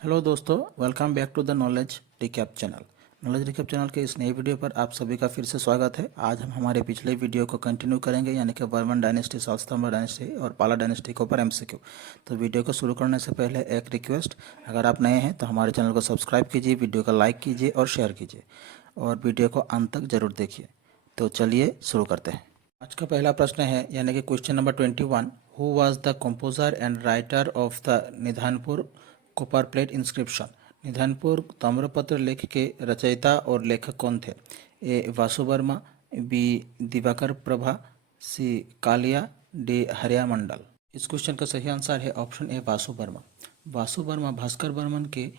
Hello दोस्तों, welcome back to the knowledge recap channel. Knowledge recap channel के इस नए वीडियो पर आप सभी का फिर से स्वागत है। आज हम हमारे पिछले वीडियो को कंटिन्यू करेंगे, यानी कि वर्मन डायनेस्टी, शालस्तंभ डायनेस्टी और पाला डायनेस्टी के ऊपर एमसीक्यू। तो वीडियो को शुरू करने से पहले एक रिक्वेस्ट, अगर आप नए हैं तो हमारे चैनल को सब्सक्राइब कीजिए, वीडियो को लाइक कीजिए और शेयर कीजिए, और वीडियो को अंत तक जरूर देखिए। तो चलिए शुरू करते हैं। आज का पहला प्रश्न है, यानी कि question number 21। Who was the composer and writer of the Nidhanpur copper plate inscription? Nidhanpur ताम्रपत्र लेख के रचयिता और लेखक कौन थे? A Vasu Varma, B Divakar Prabha, C Kalia, D Hariya Mandal. इस क्वेश्चन का सही आंसर है ऑप्शन ए वासु वर्मा। वासु वर्मा भास्कर वर्मन के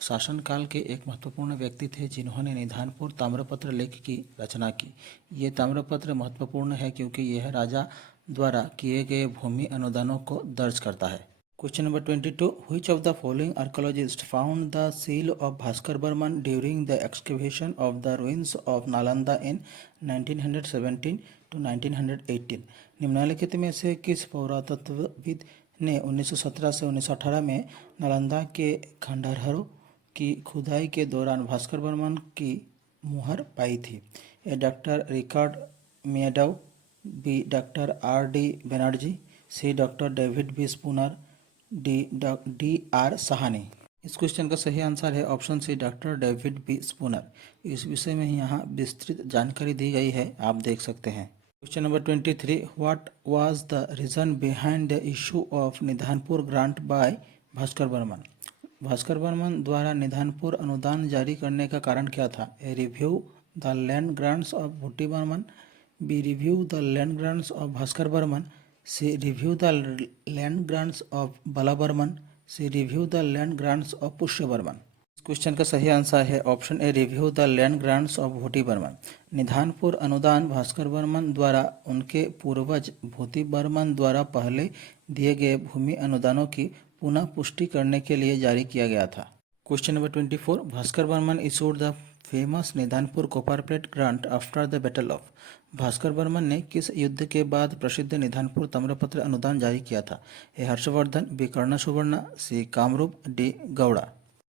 शासनकाल के एक महत्वपूर्ण व्यक्ति थे, जिन्होंने निधानपुर ताम्रपत्र लेख की रचना की। ये ताम्रपत्र महत्वपूर्ण है क्योंकि यह राजा द्वारा किए गए भूमि अनुदानों को दर्ज करता है। Question number 22. Which of the following archaeologists found the seal of Bhaskar Barman during the excavation of the ruins of Nalanda in 1917 to 1918? निम्नलिखित में से किस पुरातत्वविद ने 1917 से 1918 में नालंदा के खंडहरों की खुदाई के दौरान भास्कर बर्मन की मुहर पाई थी? A doctor Richard Meadow, B doctor R.D. Banerjee, C doctor David B Spooner, D R Sahni. इस क्वेश्चन का सही आंसर है option C doctor David B Spooner. इस विषय में यहाँ विस्तृत जानकारी दी गई है, आप देख सकते हैं। Question number 23। What was the reason behind the issue of Nidhanpur grant by Bhaskar Barman? Bhaskar Barman द्वारा निधानपुर अनुदान जारी करने का कारण क्या था? A review the land grants of Bhutti Barman, B review the land grants of Bhaskar Barman, C review the land grants of Bala Barman, C review the land grants of Pushya Barman. इस question का सही आंसर है option A review the land grants of Bhuti Barman. Nidhanpur अनुदान भास्कर बर्मन द्वारा उनके पूर्वज भूति बर्मन द्वारा पहले दिए गए भूमि अनुदानों की पुनः पुष्टि करने के लिए जारी किया गया था। Question number 24। Bhaskar Barman issued the famous Nidhanpur copper plate grant after the battle of? Bhaskar Barman ने किस युद्ध के बाद प्रसिद्ध निधानपुर ताम्रपत्र अनुदान जारी किया था? ए हर्षवर्धन, बी कर्ण सुवर्णा, सी कामरूप, डी गौड़ा।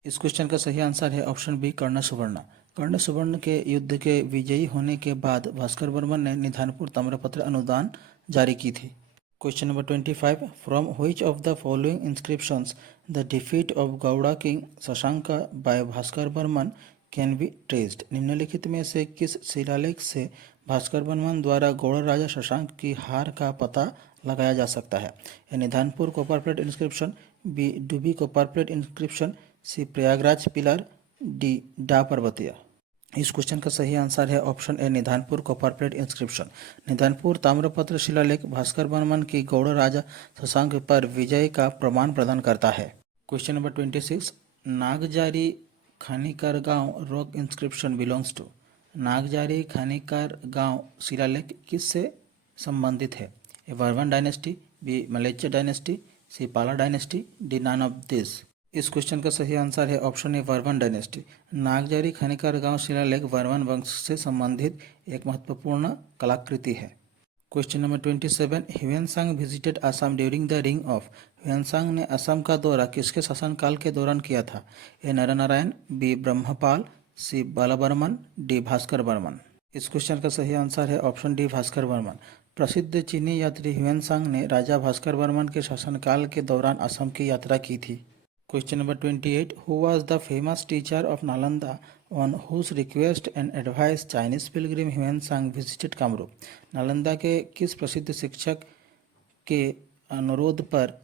इस क्वेश्चन का सही आंसर है ऑप्शन बी कर्ण सुवर्णा। कर्ण सुवर्ण के युद्ध के विजयी होने के बाद भास्कर बर्मन ने निधानपुर ताम्रपत्र अनुदान जारी की थी। Question number 25। From which of the following inscriptions the defeat of Gauda king Shashank by Bhaskar Barman can be traced? निम्नलिखित में से किस शिलालेख से भास्कर बर्मन द्वारा गौड़ राजा शशांक की हार का पता लगाया जा सकता है? A Nidhanpur copper plate inscription, B Doobi copper plate inscription, C Prayagraj pillar, D Da Parbatia. इस क्वेश्चन का सही आंसर है option A Nidhanpur copper plate inscription. Nidhanpur ताम्रपत्र शिलालेख भास्कर बर्मन की गौड़ राजा शशांक पर विजय का प्रमाण प्रदान करता है। Question number 26। Nagajari Khanikargaon rock inscription belongs to? Nagajari Khanikargaon शिलालेख किससे संबंधित है? A Varman dynasty, B Mlechchha dynasty, C Pala dynasty, D none of this. इस क्वेश्चन का सही आंसर है option A Varman dynasty. Nagajari Khanikargaon शिलालेख वर्मन वंश से संबंधित एक महत्वपूर्ण कलाकृति है। Question number 27। Hiuen Tsang visited Assam during the रिंग ऑफ? ह्वेनसांग ने असम का दौरा किसके शासनकाल के दौरान किया था? ए नरनारायण, बी ब्रह्मपाल, सी बालाबर्मन, डी भास्कर बर्मन। इस क्वेश्चन का सही आंसर है ऑप्शन डी भास्कर बर्मन। प्रसिद्ध चीनी यात्री ह्वेनसांग ने राजा भास्कर बर्मन के शासनकाल के दौरान असम की यात्रा की थी। Question number 28। Who was the famous teacher of Nalanda on whose request and advice Chinese pilgrim Hiuen Tsang visited Kamrup? Nalanda के किस प्रसिद्ध शिक्षक के अनुरोध पर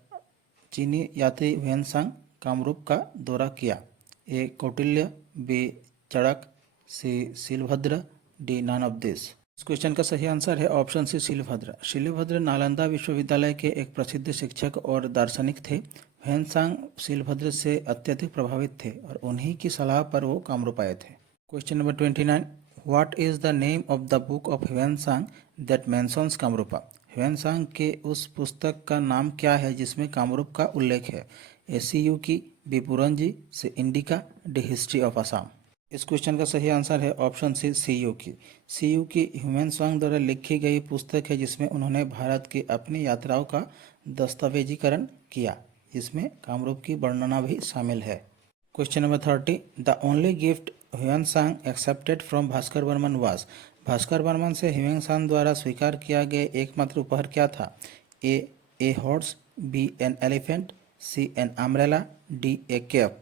चीनी यात्री ह्वेनसांग कामरूप का दौरा किया? A Kautilya, B Charak, C Shilabhadra, D none of this. इस क्वेश्चन का सही आंसर है ऑप्शन सी शिलभद्र। शिलभद्र नालंदा विश्वविद्यालय के एक प्रसिद्ध शिक्षक और दार्शनिक थे। ह्वेनसांग शिलभद्र से अत्यधिक प्रभावित थे और उन्हीं की सलाह पर वो कामरूप आए थे। Question number 29। What is the name of the book of Hiuen Tsang that mentions Kamarupa? Hiuen Tsang के उस पुस्तक का नाम क्या है जिसमें कामरूप का उल्लेख है? A Si Yu Ki, B Buranji, C Indica, D history of Assam. इस क्वेश्चन का सही आंसर है option C Si Yu Ki. Si Yu Ki Hiuen Tsang द्वारा लिखी गई पुस्तक है जिसमें उन्होंने भारत की अपनी यात्राओं का दस्तावेजीकरण किया, जिसमें कामरूप की वर्णना भी शामिल है। Question number 30, the only gift Hiuen Tsang accepted from Bhaskar Barman was. Bhaskar Barman से ह्यूएनसांग द्वारा स्वीकार किया गया एकमात्र उपहार क्या था? A horse, B an elephant, C an umbrella, D a cap.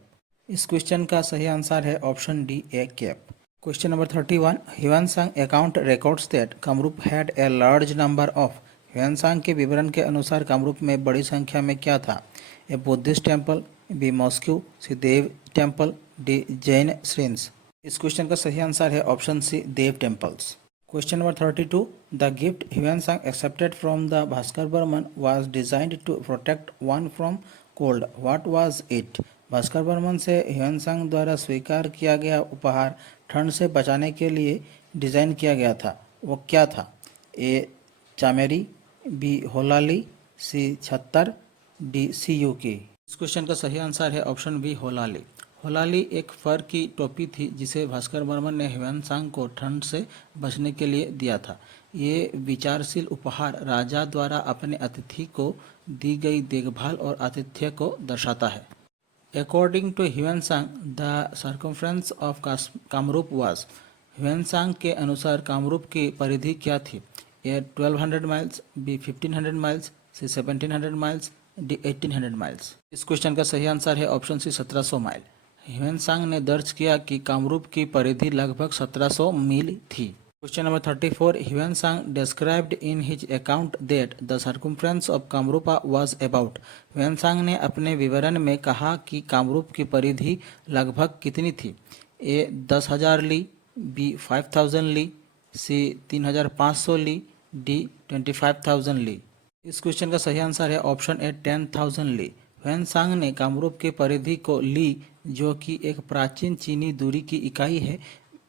इस क्वेश्चन का सही आंसर है option D a cap. Question number 31, Hiuen Tsang account records that Kamrup had a large number of. Hiuen Tsang के विवरण के अनुसार कामरूप में बड़ी संख्या में क्या था? A Buddhist temple, B mosque, C Dev temple, D Jain shrines. इस क्वेश्चन का सही आंसर है option C Dev temples. Question number 32, the gift Hiuen Tsang accepted from the Bhaskar Barman was designed to protect one from cold, what was it. Bhaskar Barman से Hiuen Tsang द्वारा स्वीकार किया गया उपहार ठंड से बचाने के लिए डिजाइन किया गया था, वो क्या था? ए चामेरी, बी होलाली, सी छत्तर, डी सी यू की। इस क्वेश्चन का सही आंसर है ऑप्शन बी होलाली। होलाली एक फर की टोपी थी जिसे भास्कर बर्मन ने ह्यूएनसांग को ठंड से बचने के लिए दिया था। ये विचारशील उपहार राजा द्वारा अपने अतिथि को दी गई देखभाल और आतिथ्य को दर्शाता है। According to Huensang, the circumference of Kamrup was। ह्यूएनसांग के अनुसार कामरूप की परिधि क्या थी? ए 1200 माइल्स, बी 1500 माइल्स, सी 1700 माइल्स, डी 1800 माइल्स। इस क्वेश्चन का सही आंसर है ऑप्शन सी 1700 माइल। ह्यूएनसांग ने दर्ज किया कि कामरूप की परिधि लगभग 1700 मील थी। Question number 34, ह्यूएनसांग described in his account that the circumference of Kamrupa was about। ह्यूएनसांग ने अपने विवरण में कहा कि कामरूप की परिधि लगभग कितनी थी? ए 10,000 ली, बी 5,000 ली, सी 3,500 ली, डी 25,000 ली। इस क्वेश्चन का सही आंसर है ऑप्शन ए 10,000 ली। ह्यूएनसांग ने कामरूप की परिधि को ली, जो कि एक प्राचीन चीनी दूरी की इकाई है,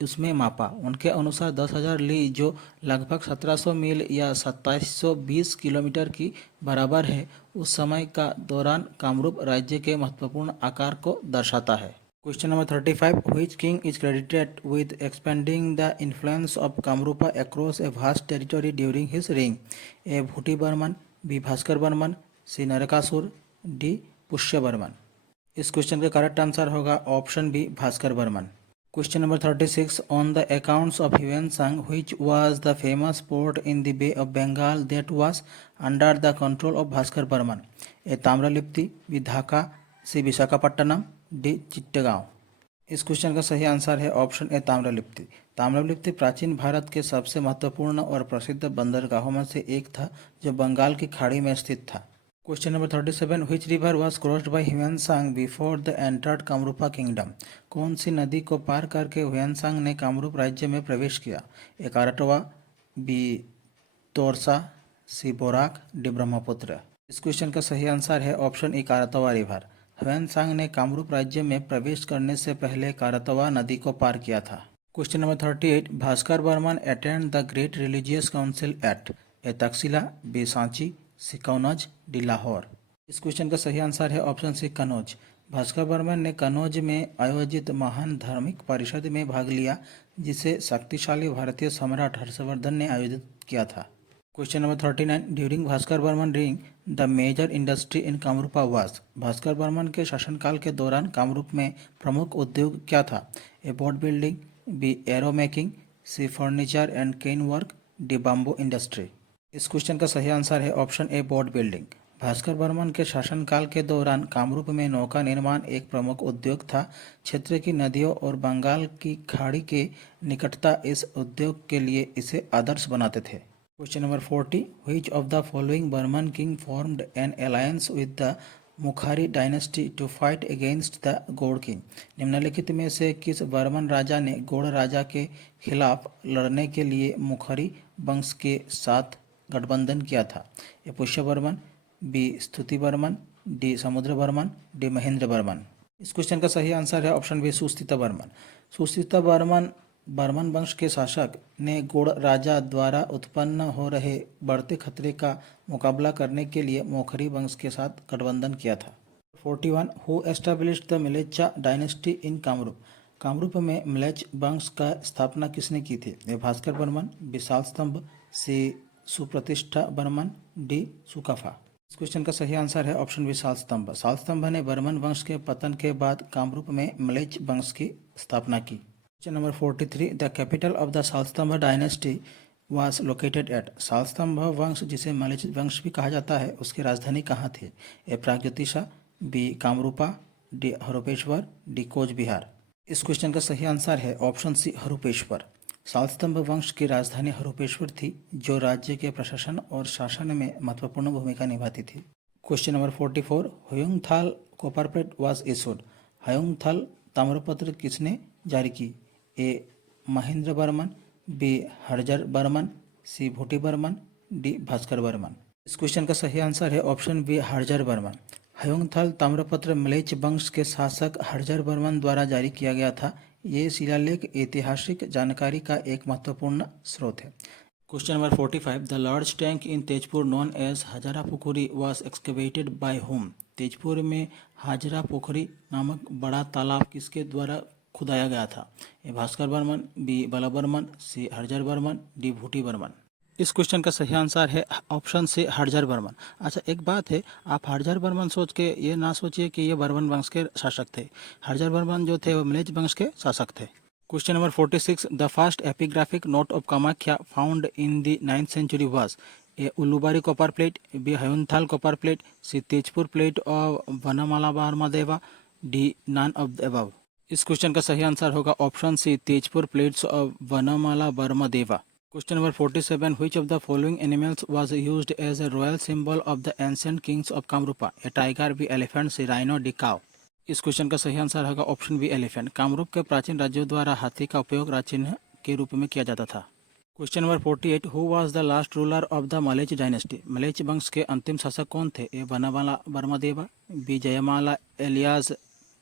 उसमें मापा। उनके अनुसार 10,000 ली, जो लगभग 1700 मील या 2720 किलोमीटर की बराबर है, उस समय का दौरान कामरूप राज्य के महत्वपूर्ण आकार को दर्शाता है। Question number 35, which king is credited with expanding the influence of Kamarupa across a vast territory during his reign? A Bhuti Barman, B Bhaskar Barman, C Narakasura, D Pushya Barman. इस क्वेश्चन का करेक्ट आंसर होगा option B Bhaskar Barman. Question number 36, on the accounts of Huensang, which was the famous port in the Bay of Bengal that was under the control of Bhaskar Burman? A Tamralipti, B Dhaka, C Visakhapatnam, D Chittagong. इस question का सही answer है option ए ताम्रलिप्ति। ताम्रलिप्ति प्राचीन भारत के सबसे महत्वपूर्ण और प्रसिद्ध बंदरगाहों में से एक था, जो बंगाल की खाड़ी में स्थित था। Question number 37, which river was crossed by Hiuen Tsang before the entered Kamarupa kingdom? कौन सी नदी को पार करके ह्यूएनसांग ने कामरूप राज्य में प्रवेश किया? ए कारटवा, बी तोरसा, सी बोराक, डी ब्रह्मपुत्र। इस क्वेश्चन का सही आंसर है ऑप्शन ए कारतवा रिवर। ह्यूएनसांग ने कामरूप राज्य में प्रवेश करने से पहले कारतवा नदी को पार किया था। Question number 38, Bhaskar Barman attend the great religious council at? A Taxila, B Sanchi, C Kannauj, D Lahore. इस क्वेश्चन का सही आंसर है ऑप्शन सी कनौज। भास्कर बर्मन ने कनौज में आयोजित महान धार्मिक परिषद में भाग लिया, जिसे शक्तिशाली भारतीय सम्राट हर्षवर्धन ने आयोजित किया था। Question number 39, during Bhaskar Barman रिंग the major industry in Kamarupa was? Bhaskar Barman के शासनकाल के दौरान कामरूप में प्रमुख उद्योग क्या था? A boat building, B arrow making, C furniture and cane work, D bamboo industry. इस क्वेश्चन का सही आंसर है option A boat building. Bhaskar Barman के शासनकाल के दौरान कामरूप में नौका निर्माण एक प्रमुख उद्योग था। क्षेत्र की नदियों और बंगाल की खाड़ी के निकटता इस उद्योग के लिए इसे आदर्श बनाते थे। Question number 40, which of the following Barman king formed an alliance with the Mukhari dynasty to fight against the Gaur king? निम्नलिखित में से किस बर्मन राजा ने गौड़ राजा के खिलाफ लड़ने के लिए मुखारी वंश के साथ गठबंधन किया था? ए पुष्य बर्मन, बी स्तुति बर्मन, डी समुद्र बर्मन, डी महेंद्र बर्मन। इस क्वेश्चन का सही आंसर है ऑप्शन बी सुस्थिता बर्मन। सुस्थिता बर्मन बर्मन वंश के शासक ने गौड़ राजा द्वारा उत्पन्न हो रहे बढ़ते खतरे का मुकाबला करने के लिए मोखरी वंश के साथ गठबंधन किया था। 41, who established the Mlechchha dynasty in Kamrup? Kamrup में मिलेच वंश का स्थापना किसने की थी? ए भास्कर बर्मन, बी साल स्तंभ, सी सुप्रतिष्ठा बर्मन, डी सुकाफा। इस क्वेश्चन का सही आंसर है ऑप्शन बी शालस्तंभ। शालस्तंभ ने बर्मन वंश के पतन के बाद कामरूप में मलेच्छ वंश की स्थापना की। Question number 43, the capital of the Salastambha dynasty was located at. Salastambha वंश जिसे मलेच्छ वंश भी कहा जाता है उसकी राजधानी कहाँ थी? A Pragjyotisha, B Kamarupa, D Haruppeshwara, D Cooch Behar. इस क्वेश्चन का सही आंसर है ऑप्शन सी हरूपेश्वर। शालस्तंभ वंश की राजधानी हरूपेश्वर थी जो राज्य के प्रशासन और शासन में महत्वपूर्ण भूमिका निभाती थी। Question number 44, Hayunthal copper plate was issued. Hayunthal ताम्रपत्र किसने जारी की? A Mahendra Barman, B Harjara Barman, C Bhuti Barman, D Bhaskar Barman. इस क्वेश्चन का सही आंसर है ऑप्शन बी हर्जर बर्मन। हुयुंगथाल ताम्रपत्र मलेच्छ वंश के शासक हर्जर बर्मन द्वारा जारी किया गया था। ये शिलालेख ऐतिहासिक जानकारी का एक महत्वपूर्ण स्रोत है। Question number 45, the large tank in Tezpur known as Hazara Pukhuri was excavated by whom. Tezpur में हाजरा पोखरी नामक बड़ा तालाब किसके द्वारा खुदाया गया था? ए भास्कर बर्मन, बी बल्लभ बर्मन, सी हर्जर बर्मन, डी भूटी बर्मन। इस क्वेश्चन का सही आंसर है ऑप्शन से हर्जर बर्मन। अच्छा, एक बात है, आप हर्जर बर्मन सोच के ये ना सोचिए कि ये बर्मन वंश के शासक थे। हर्जर बर्मन जो थे वो मलेच्छ वंश के शासक थे। Question number 46, the first epigraphic note of Kamakhya found in the 9th century was. A Ullubari copper plate, B Hayunthal copper plate, C Tezpur plate of Vanamala Barmadeva, D none of the above. इस क्वेश्चन का सही आंसर होगा option C Tezpur plates of Vanamala Barmadeva. Question number 47, which of the following animals was used as a royal symbol of the ancient kings of Kamrupa? A tiger, B elephant, C rhino, D cow। इस question का सही answer होगा option B elephant. Kamrup के प्राचीन राज्यों द्वारा हाथी का उपयोग राजचिन्ह के रूप में किया जाता था। Question number 48, who was the last ruler of the Mlechchha dynasty. Mlechchha वंश के अंतिम शासक कौन थे? A Vanamala Barmadeva, B Jayamala alias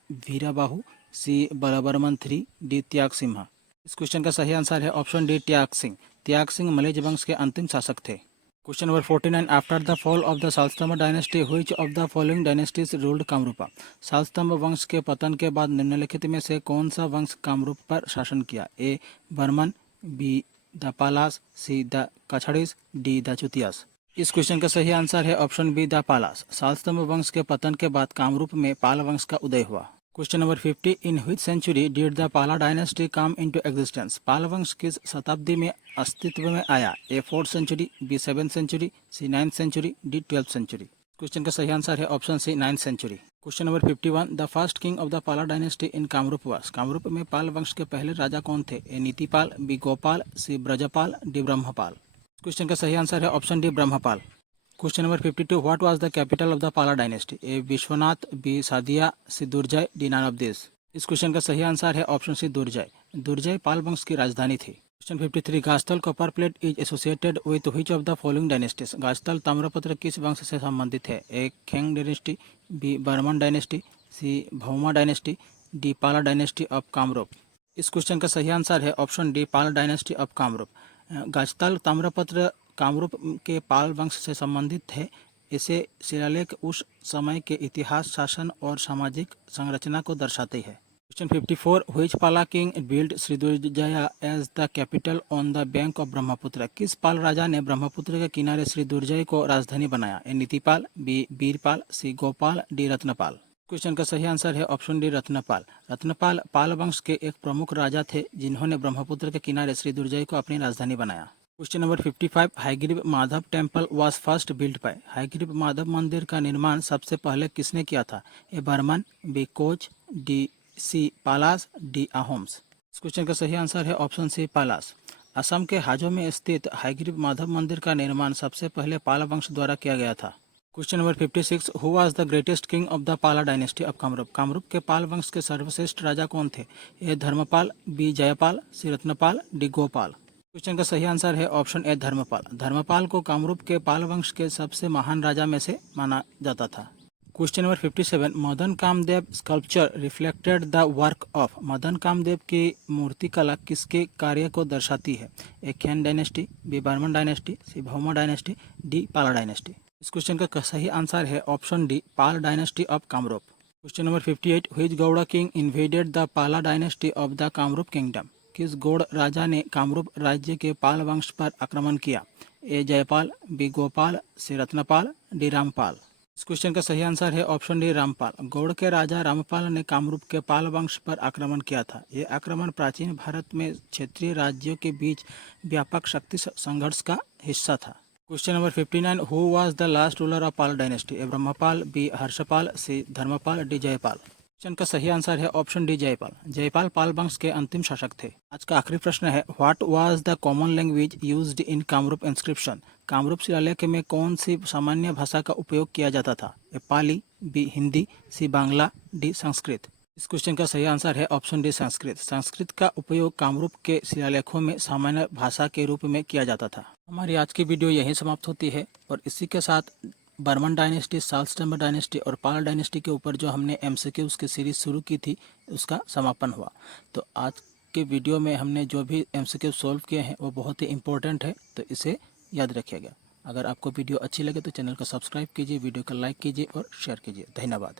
Virabahu, C Balabarman III, D Tyaga Simha. इस क्वेश्चन का सही आंसर है ऑप्शन डी त्याग सिंह। त्याग सिंह मलेच्छ वंश के अंतिम शासक थे। Question number 49, after the fall of the Salastambha dynasty which of the following dynasties ruled Kamarupa. Salastambha वंश के पतन के बाद निम्नलिखित में से कौन सा वंश कामरूप पर शासन किया? A Barman, B the Palas, C the Kacharis, D the Chutiyas. इस क्वेश्चन का सही आंसर है option B the Palas. Salastambha वंश के पतन के बाद कामरूप में पाल वंश का उदय हुआ। Question number 50, in which century did the Pala dynasty come into existence. Pal वंश किस शताब्दी में अस्तित्व में आया? A 4th century, B 7th century, C 9th century, D 12th century। Question का सही आंसर है option C 9th century। Question number 51, the first king of the Pala dynasty in Kamrup was. Kamrup में पाल वंश के पहले राजा कौन थे? A Nitipal, B Gopal, C Brajapal, D Brahmapal. Question का सही आंसर है option D Brahmapal. Question number 52, what was the capital of the Pala dynasty? A Vishwanath, B Sadiya, C Durjaya, D none of this. इस क्वेश्चन का सही आंसर है ऑप्शन सी दुर्जय। दुर्जय पाल वंश की राजधानी थी। Question 53, Gachtal copper plate is associated with which of the following dynasties. Gachtal ताम्रपत्र किस वंश से संबंधित है? A Kheng dynasty, B Barman dynasty, C Bhauma dynasty, D Pala dynasty of Kamrup. इस क्वेश्चन का सही आंसर है option D Pala dynasty of Kamrup. Gachtal ताम्रपत्र कामरूप के पाल वंश से संबंधित है। इसे शिलालेख उस समय के इतिहास, शासन और सामाजिक संरचना को दर्शाते हैं। Question 54, which Pala king build Shridurjaya as the capital on the bank of Brahmaputra. किस पाल राजा ने ब्रह्मपुत्र के किनारे श्रीदुर्जय को राजधानी बनाया? ए नीतिपाल, बी वीरपाल, सी गोपाल, डी रत्नपाल। क्वेश्चन का सही आंसर है ऑप्शन डी रत्नपाल। रत्नपाल पाल वंश के एक प्रमुख राजा थे जिन्होंने ब्रह्मपुत्र के किनारे श्रीदुर्जय को अपनी राजधानी बनाया। Question number 55, Hayagriva Madhava temple was first built by. Hayagriva Madhava मंदिर का निर्माण सबसे पहले किसने किया था? A Barman, B Koch, D C Palas, D Ahoms. इस क्वेश्चन का सही आंसर है ऑप्शन सी पालास। असम के हाजो में स्थित हयग्रीव माधव मंदिर का निर्माण सबसे पहले पाल वंश द्वारा किया गया था। Question number 56, who was the greatest king of the Pala dynasty of Kamrup. Kamrup के पाल वंश के सर्वश्रेष्ठ राजा कौन थे? ए धर्मपाल, बी जयपाल, सी रत्नपाल, डी गोपाल। क्वेश्चन का सही आंसर है ऑप्शन ए धर्मपाल। धर्मपाल को कामरूप के पाल वंश के सबसे महान राजा में से माना जाता था। Question number 57, Madan Kamdev sculpture reflected the work of. Madan Kamdev की मूर्ति कला किसके कार्य को दर्शाती है? A Khen dynasty, B Barman dynasty, C Bhauma dynasty, D Pala dynasty. इस क्वेश्चन का सही आंसर है option D Pal dynasty of Kamrup. Question number 58, which Gauda king invaded the Pala dynasty of the Kamrup kingdom. किस गौड़ राजा ने कामरूप राज्य के पाल वंश पर आक्रमण किया? ए जयपाल, बी गोपाल, सी रत्नपाल, डी रामपाल। इस क्वेश्चन का सही आंसर है ऑप्शन डी रामपाल। गौड़ के राजा रामपाल ने कामरूप के पाल वंश पर आक्रमण किया था। ये आक्रमण प्राचीन भारत में क्षेत्रीय राज्यों के बीच व्यापक शक्ति संघर्ष का हिस्सा था। Question number 59, who was the last ruler of Pal dynasty? A Brahmapal, B Harshapal, C Dharmapal, D Jayapal. Question का सही आंसर है ऑप्शन डी जयपाल। जयपाल पाल वंश के अंतिम शासक थे। आज का आखिरी प्रश्न है, what was the common language used in Kamrup inscription? Kamrup शिलालेख में कौन सी सामान्य भाषा का उपयोग किया जाता था? ए पाली, बी हिंदी, सी बांग्ला, डी संस्कृत। इस क्वेश्चन का सही आंसर है ऑप्शन डी संस्कृत। संस्कृत का उपयोग कामरूप के शिलालेखों में सामान्य भाषा के रूप में किया जाता था। हमारी आज की वीडियो यहीं समाप्त होती है और इसी के साथ बर्मन डायनेस्टी, साल्तस्टैम्बर डायनेस्टी और पाल डायनेस्टी के ऊपर जो हमने एमसीक्यूज़ की सीरीज़ शुरू की थी उसका समापन हुआ। तो आज के वीडियो में हमने जो भी एमसीक्यू सॉल्व किए हैं वो बहुत ही इंपॉर्टेंट है, तो इसे याद रखिएगा। अगर आपको वीडियो अच्छी लगे तो चैनल को सब्सक्राइब कीजिए, वीडियो को लाइक कीजिए और शेयर कीजिए। धन्यवाद।